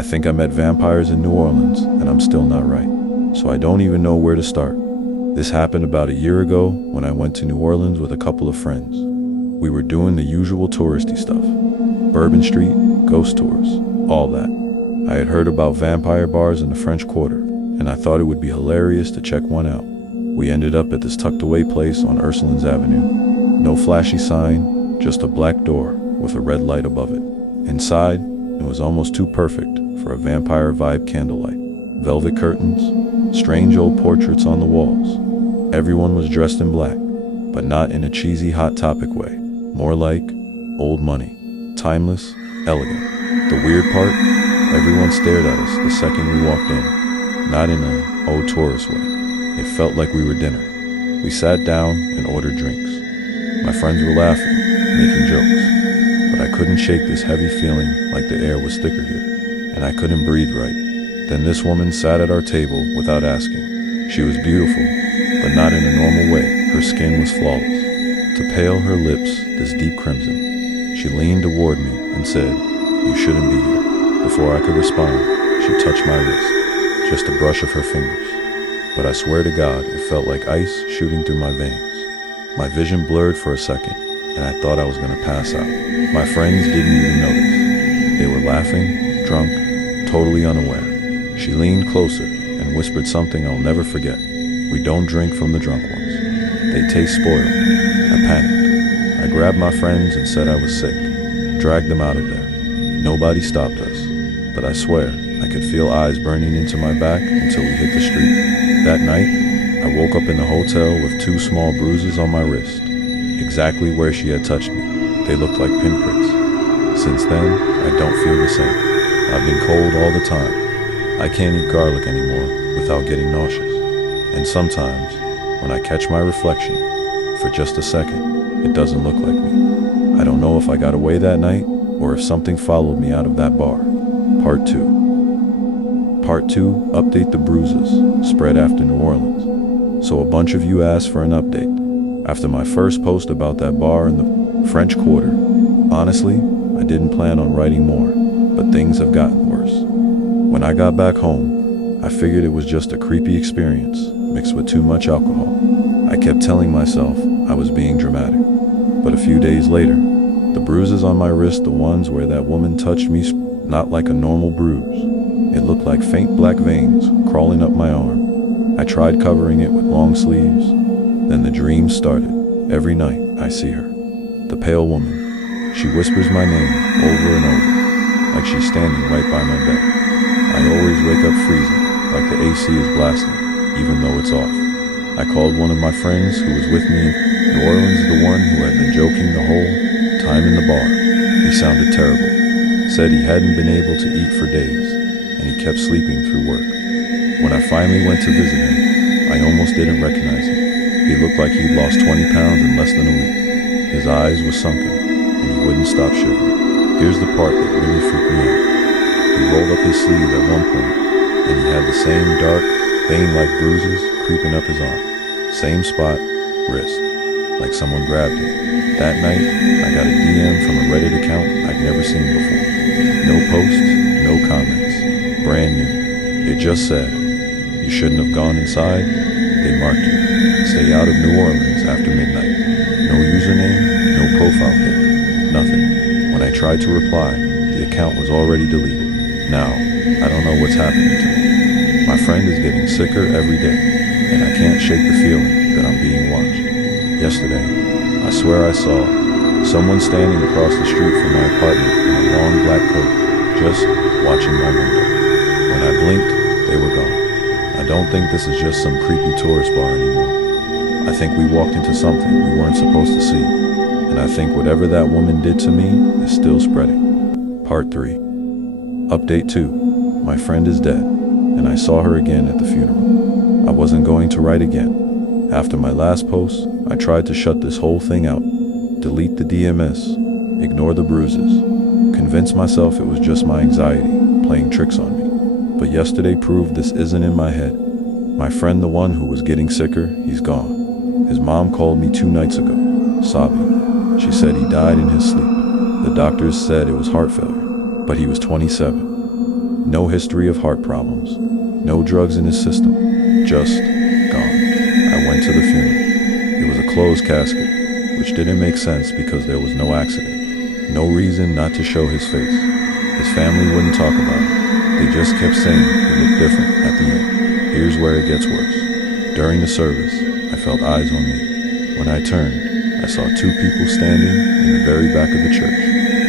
I think I met vampires in New Orleans, and I'm still not right. So I don't even know where to start. This happened about a year ago when I went to New Orleans with a couple of friends. We were doing the usual touristy stuff. Bourbon Street, ghost tours, all that. I had heard about vampire bars in the French Quarter, and I thought it would be hilarious to check one out. We ended up at this tucked away place on Ursulines Avenue. No flashy sign, just a black door with a red light above it. Inside, it was almost too perfect for a vampire vibe candlelight. Velvet curtains, strange old portraits on the walls. Everyone was dressed in black, but not in a cheesy Hot Topic way. More like old money. Timeless, elegant. The weird part, everyone stared at us the second we walked in. Not in a, oh, tourist way. It felt like we were dinner. We sat down and ordered drinks. My friends were laughing, making jokes, but I couldn't shake this heavy feeling like the air was thicker here, and I couldn't breathe right. Then this woman sat at our table without asking. She was beautiful, but not in a normal way. Her skin was flawless. To pale her lips this deep crimson. She leaned toward me and said, "You shouldn't be here." Before I could respond, she touched my wrist, just a brush of her fingers. But I swear to God, it felt like ice shooting through my veins. My vision blurred for a second, and I thought I was going to pass out. My friends didn't even notice. They were laughing, drunk, totally unaware. She leaned closer and whispered something I'll never forget. "We don't drink from the drunk ones. They taste spoiled." I panicked. I grabbed my friends and said I was sick, dragged them out of there. Nobody stopped us, but I swear I could feel eyes burning into my back until we hit the street. That night, I woke up in the hotel with 2 small bruises on my wrist, exactly where she had touched me. They looked like pinpricks. Since then, I don't feel the same. I've been cold all the time. I can't eat garlic anymore without getting nauseous. And sometimes, when I catch my reflection, for just a second, it doesn't look like me. I don't know if I got away that night or if something followed me out of that bar. Part 2. Part 2, update the bruises, spread after New Orleans. So a bunch of you asked for an update. After my first post about that bar in the French Quarter, honestly, I didn't plan on writing more, but things have gotten worse. When I got back home, I figured it was just a creepy experience mixed with too much alcohol. I kept telling myself I was being dramatic. But a few days later, the bruises on my wrist, the ones where that woman touched me, not like a normal bruise. It looked like faint black veins crawling up my arm. I tried covering it with long sleeves. Then the dreams started. Every night, I see her. The pale woman. She whispers my name over and over, like she's standing right by my bed. I always wake up freezing, like the AC is blasting, even though it's off. I called one of my friends who was with me. New Orleans, the one who had been joking the whole time in the bar. He sounded terrible. Said he hadn't been able to eat for days, and he kept sleeping through work. When I finally went to visit him, I almost didn't recognize him. He looked like he'd lost 20 pounds in less than a week. His eyes were sunken, and he wouldn't stop shivering. Here's the part that really freaked me out. He rolled up his sleeve at one point, and he had the same dark, vein-like bruises creeping up his arm. Same spot, wrist, like someone grabbed him. That night, I got a DM from a Reddit account I'd never seen before. No posts, no comments, brand new. It just said, "You shouldn't have gone inside. They marked you. Stay out of New Orleans after midnight." No username, no profile pic, nothing. When I tried to reply, the account was already deleted. Now, I don't know what's happening to me. My friend is getting sicker every day, and I can't shake the feeling that I'm being watched. Yesterday, I swear I saw someone standing across the street from my apartment in a long black coat, just watching my window. When I blinked, they were gone. I don't think this is just some creepy tourist bar anymore. I think we walked into something we weren't supposed to see, and I think whatever that woman did to me is still spreading. Part 3. Update 2. My friend is dead, and I saw her again at the funeral. I wasn't going to write again. After my last post, I tried to shut this whole thing out, delete the DMS, ignore the bruises, convince myself it was just my anxiety playing tricks on me. But yesterday proved this isn't in my head. My friend, the one who was getting sicker, he's gone. His mom called me 2 nights ago, sobbing. She said he died in his sleep. The doctors said it was heart failure, but he was 27. No history of heart problems. No drugs in his system. Just gone. I went to the funeral. It was a closed casket, which didn't make sense because there was no accident. No reason not to show his face. His family wouldn't talk about it. They just kept saying he looked different at the end. Here's where it gets worse. During the service, I felt eyes on me. When I turned, I saw two people standing in the very back of the church.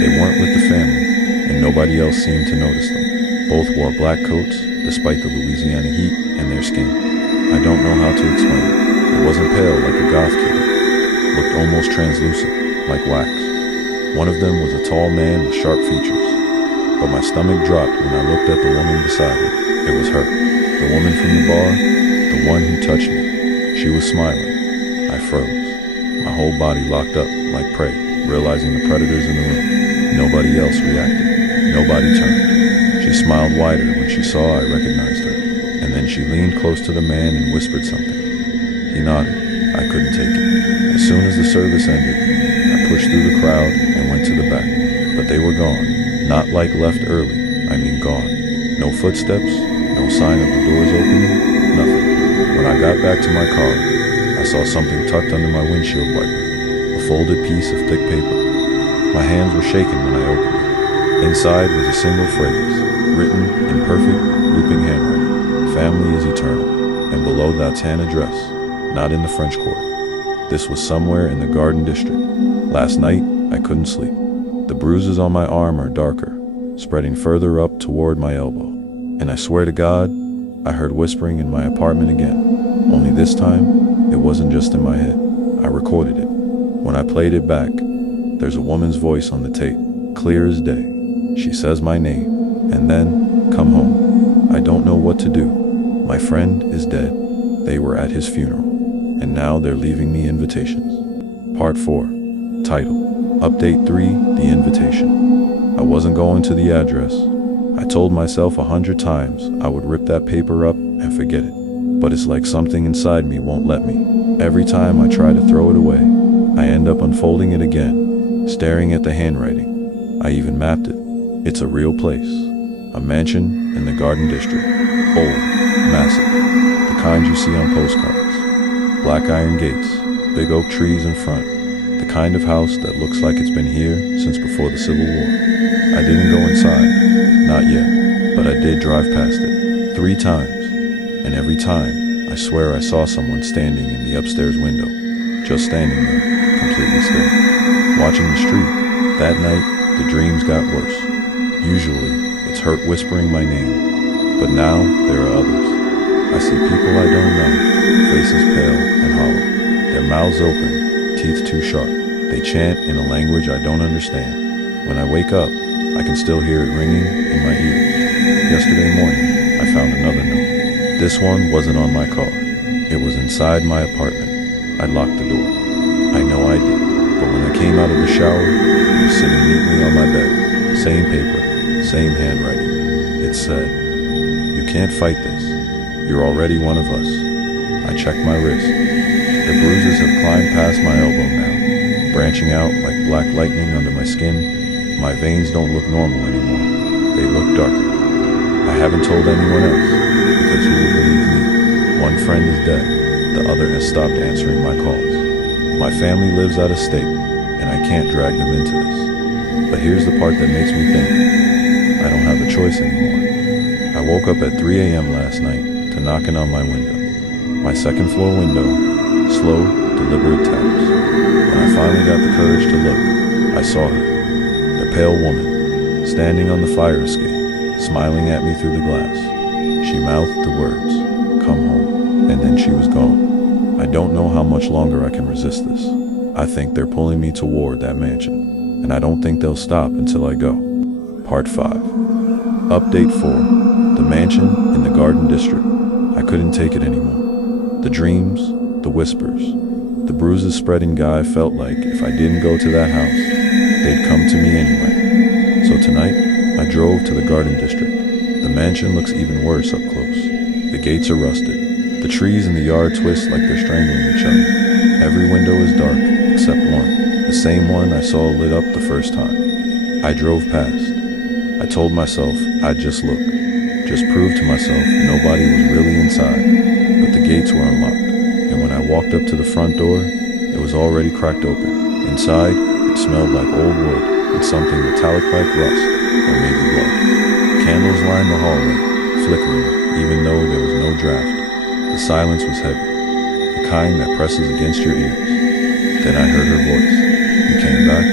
They weren't with the family, and nobody else seemed to notice them. Both wore black coats, despite the Louisiana heat and their skin. I don't know how to explain it. It wasn't pale like a goth kid. It looked almost translucent, like wax. One of them was a tall man with sharp features. But my stomach dropped when I looked at the woman beside him. It was her. The woman from the bar, the one who touched me. She was smiling. I froze. My whole body locked up like prey, realizing the predators in the room. Nobody else reacted. Nobody turned. She smiled wider when she saw I recognized her. And then she leaned close to the man and whispered something. He nodded. I couldn't take it. As soon as the service ended, I pushed through the crowd and went to the back. But they were gone. Not like left early, I mean gone. No footsteps, no sign of the doors opening, nothing. When I got back to my car, I saw something tucked under my windshield wiper, a folded piece of thick paper. My hands were shaking when I opened it. Inside was a single phrase, written in perfect, looping handwriting. Family is eternal. And below that tan address, not in the French Quarter. This was somewhere in the Garden District. Last night, I couldn't sleep. The bruises on my arm are darker, spreading further up toward my elbow. And I swear to God, I heard whispering in my apartment again. Only this time, it wasn't just in my head. I recorded it. When I played it back, there's a woman's voice on the tape, clear as day. She says my name, and then, come home. I don't know what to do. My friend is dead. They were at his funeral, and now they're leaving me invitations. Part 4. Title. Update 3, the invitation. I wasn't going to the address. I told myself 100 times I would rip that paper up and forget it. But it's like something inside me won't let me. Every time I try to throw it away, I end up unfolding it again, staring at the handwriting. I even mapped it. It's a real place. A mansion in the Garden District. Old, massive, the kind you see on postcards. Black iron gates, big oak trees in front. The kind of house that looks like it's been here since before the Civil War. I didn't go inside, not yet, but I did drive past it 3 times. And every time, I swear I saw someone standing in the upstairs window, just standing there, completely still, watching the street. That night, the dreams got worse. Usually, it's hurt whispering my name, but now there are others. I see people I don't know, faces pale and hollow, their mouths open, teeth too sharp. They chant in a language I don't understand. When I wake up, I can still hear it ringing in my ears. Yesterday morning, I found another note. This one wasn't on my car. It was inside my apartment. I locked the door. I know I did. But when I came out of the shower, it was sitting neatly on my bed. Same paper, same handwriting. It said, "You can't fight this. You're already one of us." I checked my wrist. The bruises have climbed past my elbow now, branching out like black lightning under my skin. My veins don't look normal anymore. They look darker. I haven't told anyone else, because who would believe me? One friend is dead. The other has stopped answering my calls. My family lives out of state, and I can't drag them into this. But here's the part that makes me think. I don't have a choice anymore. I woke up at 3 a.m. last night to knocking on my window. My second floor window. Slow, deliberate taps. When I finally got the courage to look, I saw her. The pale woman, standing on the fire escape, smiling at me through the glass. She mouthed the words, "Come home," and then she was gone. I don't know how much longer I can resist this. I think they're pulling me toward that mansion, and I don't think they'll stop until I go. Part 5. Update 4. The mansion in the Garden District. I couldn't take it anymore. The dreams, the whispers, the bruises spreading guy felt like if I didn't go to that house, they'd come to me anyway. So tonight, I drove to the Garden District. The mansion looks even worse up close. The gates are rusted. The trees in the yard twist like they're strangling each other. Every window is dark, except one. The same one I saw lit up the first time. I drove past. I told myself I'd just look, just prove to myself nobody was really inside. But the gates were unlocked, and when I walked up to the front door, it was already cracked open. Inside, it smelled like old wood and something metallic like rust, or maybe blood. Candles lined the hallway, flickering, even though there was no draft. The silence was heavy, the kind that presses against your ears. Then I heard her voice. "You came back?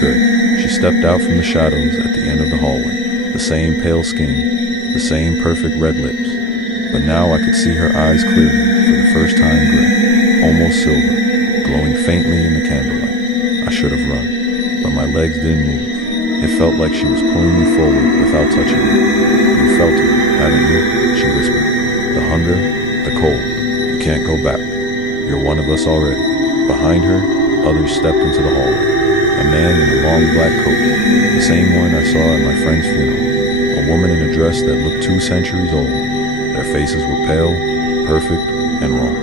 Good." She stepped out from the shadows at the end of the hallway, the same pale skin, the same perfect red lips. But now I could see her eyes clearly, for the first time gray, almost silver, glowing faintly in the candlelight. I should have run, but my legs didn't move. It felt like she was pulling me forward without touching me. "You felt it, haven't you?" she whispered. "The hunger, the cold. You can't go back. You're one of us already." Behind her, others stepped into the hallway. A man in a long black coat, the same one I saw at my friend's funeral. A woman in a dress that looked 2 centuries old. Their faces were pale, perfect, and wrong.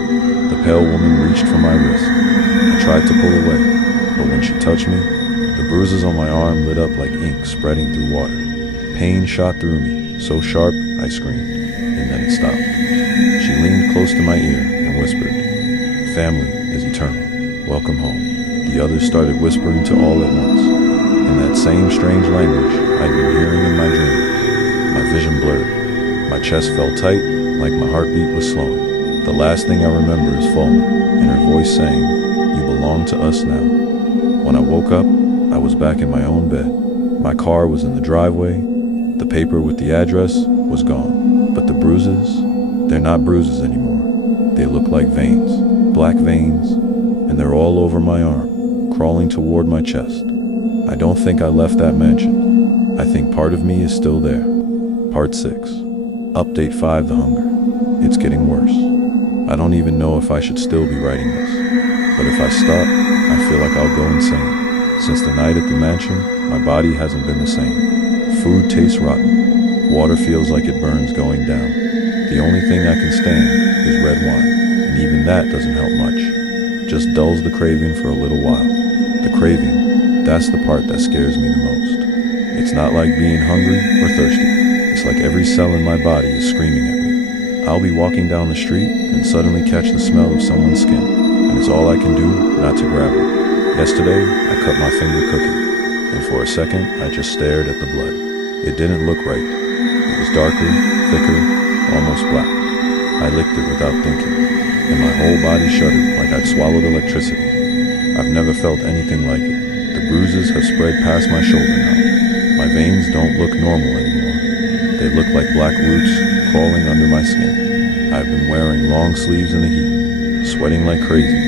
The pale woman reached for my wrist. I tried to pull away, but when she touched me, the bruises on my arm lit up like ink spreading through water. Pain shot through me, so sharp I screamed, and then it stopped. She leaned close to my ear and whispered, "Family is eternal. Welcome home." The others started whispering to all at once, in that same strange language I'd been hearing in my dreams. My vision blurred. My chest felt tight, like my heartbeat was slowing. The last thing I remember is Fulman, and her voice saying, "You belong to us now." When I woke up, I was back in my own bed. My car was in the driveway. The paper with the address was gone. But the bruises, they're not bruises anymore. They look like veins, black veins, and they're all over my arm, crawling toward my chest. I don't think I left that mansion. I think part of me is still there. Part 6. Update 5, The Hunger. It's getting worse. I don't even know if I should still be writing this. But if I stop, I feel like I'll go insane. Since the night at the mansion, my body hasn't been the same. Food tastes rotten. Water feels like it burns going down. The only thing I can stand is red wine, and even that doesn't help much. Just dulls the craving for a little while. The craving, that's the part that scares me the most. It's not like being hungry or thirsty. It's like every cell in my body is screaming at me. I'll be walking down the street and suddenly catch the smell of someone's skin, and it's all I can do not to grab it. Yesterday, I cut my finger cooking, and for a second, I just stared at the blood. It didn't look right. It was darker, thicker, almost black. I licked it without thinking, and my whole body shuddered like I'd swallowed electricity. I've never felt anything like it. The bruises have spread past my shoulder now. My veins don't look normal anymore. They look like black roots crawling under my skin. I've been wearing long sleeves in the heat, sweating like crazy,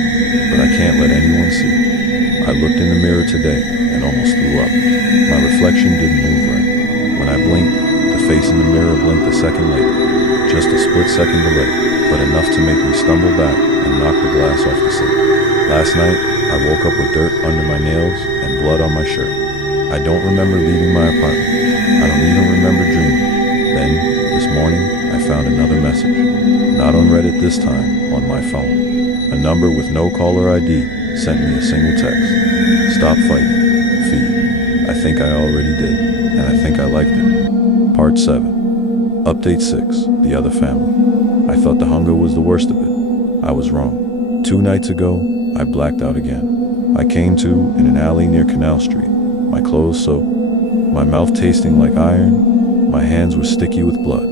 but I can't let anyone see. I looked in the mirror today and almost threw up. My reflection didn't move right. When I blinked, the face in the mirror blinked a second later. Just a split second delay, but enough to make me stumble back and knock the glass off the sink. Last night, I woke up with dirt under my nails and blood on my shirt. I don't remember leaving my apartment. I don't even remember dreaming. Then, this morning, I found another message. Not on Reddit this time, on my phone. A number with no caller ID sent me a single text. "Stop fighting. Feed." I think I already did, and I think I liked it. Part 7. Update 6, The Other Family. I thought the hunger was the worst of it. I was wrong. 2 nights ago, I blacked out again. I came to in an alley near Canal Street, my clothes soaked, my mouth tasting like iron, my hands were sticky with blood.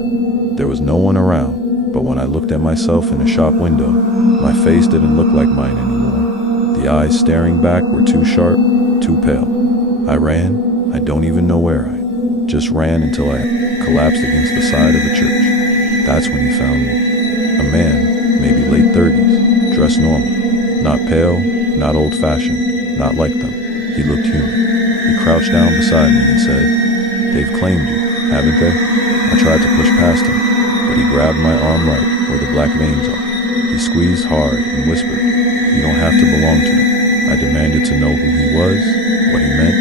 There was no one around, but when I looked at myself in a shop window, my face didn't look like mine anymore. The eyes staring back were too sharp, too pale. I ran, I don't even know where I just ran until I collapsed against the side of a church. That's when he found me. A man, maybe late 30s, dressed normal. Not pale, not old-fashioned, not like them. He looked human. He crouched down beside me and said, "They've claimed you, haven't they?" I tried to push past him, but he grabbed my arm right where the black veins are. He squeezed hard and whispered, "You don't have to belong to them." I demanded to know who he was, what he meant.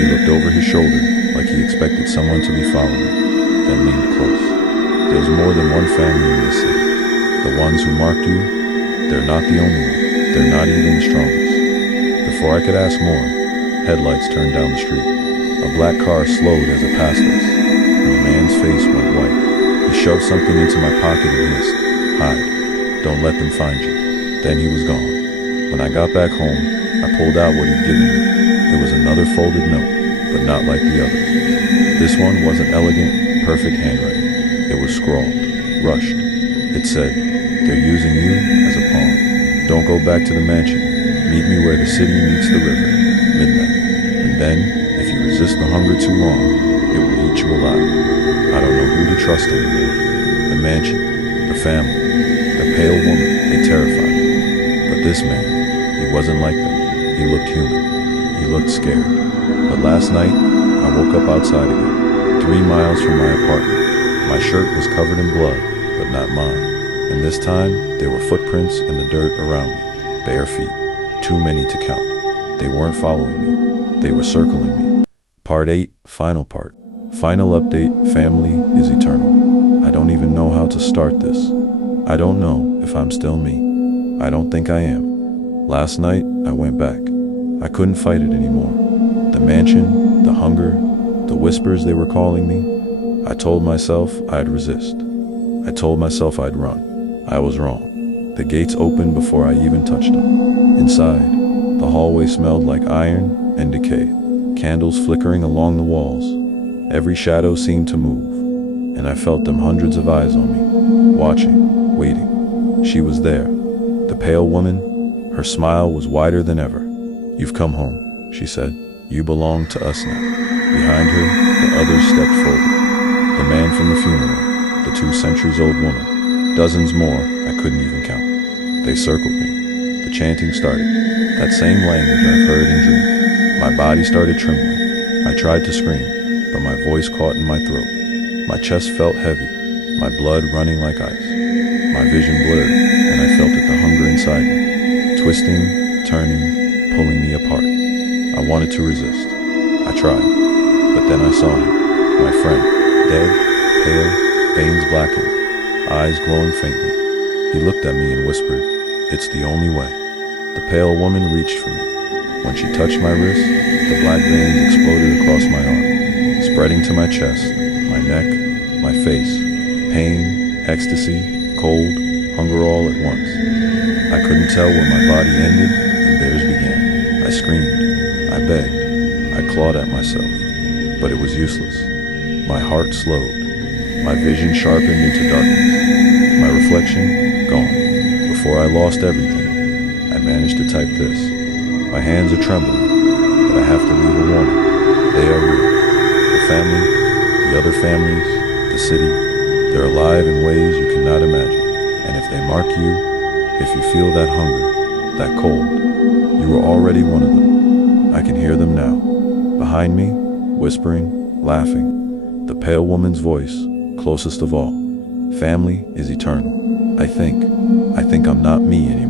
He looked over his shoulder like he expected someone to be following, then leaned close. There's more than one family in this city. The ones who marked you, they're not the only one. They're not even the strongest. Before I could ask more, headlights turned down the street. A A black car slowed as it passed us, and the man's face went white. He shoved something into my pocket and hissed, "Hide. Don't let them find you." Then he was gone. When I got back home, I pulled out what he'd given me. It was another folded note, but not like the others. This one wasn't elegant, perfect handwriting. It was scrawled, rushed. It said, "They're using you as a pawn. Don't go back to the mansion. Meet me where the city meets the river, midnight. And then, if you resist the hunger too long, it will eat you alive." I don't know who to trust anymore. The mansion, the family, the pale woman, they terrified me. But this man, he wasn't like them. He looked human. He looked scared. But last night, I woke up outside again, 3 miles from my apartment. My shirt was covered in blood, but not mine. And this time, there were footprints in the dirt around me, bare feet, too many to count. They weren't following me. They were circling me. Part 8, final part. Final update, family is eternal. I don't even know how to start this. I don't know if I'm still me. I don't think I am. Last night, I went back. I couldn't fight it anymore. The mansion, the hunger, the whispers they were calling me. I told myself I'd resist. I told myself I'd run. I was wrong. The gates opened before I even touched them. Inside, the hallway smelled like iron and decay. Candles flickering along the walls. Every shadow seemed to move, and I felt them hundreds of eyes on me, watching, waiting. She was there, the pale woman. Her smile was wider than ever. "You've come home," she said. "You belong to us now." Behind her, the others stepped forward. The man from the funeral, the 2 centuries-old woman, dozens more I couldn't even count. They circled me. The chanting started, that same language I've heard in dreams. My body started trembling. I tried to scream, but my voice caught in my throat. My chest felt heavy, my blood running like ice. My vision blurred, and I felt it, the hunger inside me, twisting, turning, pulling me apart. I wanted to resist. I tried, but then I saw him, my friend, dead, pale, veins blackened, eyes glowing faintly. He looked at me and whispered, "It's the only way." The pale woman reached for me. When she touched my wrist, the black veins exploded across my arm, spreading to my chest, my neck, my face. Pain, ecstasy, cold, hunger all at once. I couldn't tell where my body ended and theirs began. I screamed. I begged. I clawed at myself. But it was useless. My heart slowed. My vision sharpened into darkness. My reflection, gone. Before I lost everything, I managed to type this. My hands are trembling, but I have to leave a warning. They are real. The family, the other families, the city, they're alive in ways you cannot imagine. And if they mark you, if you feel that hunger, that cold, you were already one of them. I can hear them now. Behind me, whispering, laughing. The pale woman's voice, closest of all. Family is eternal. I think I'm not me anymore.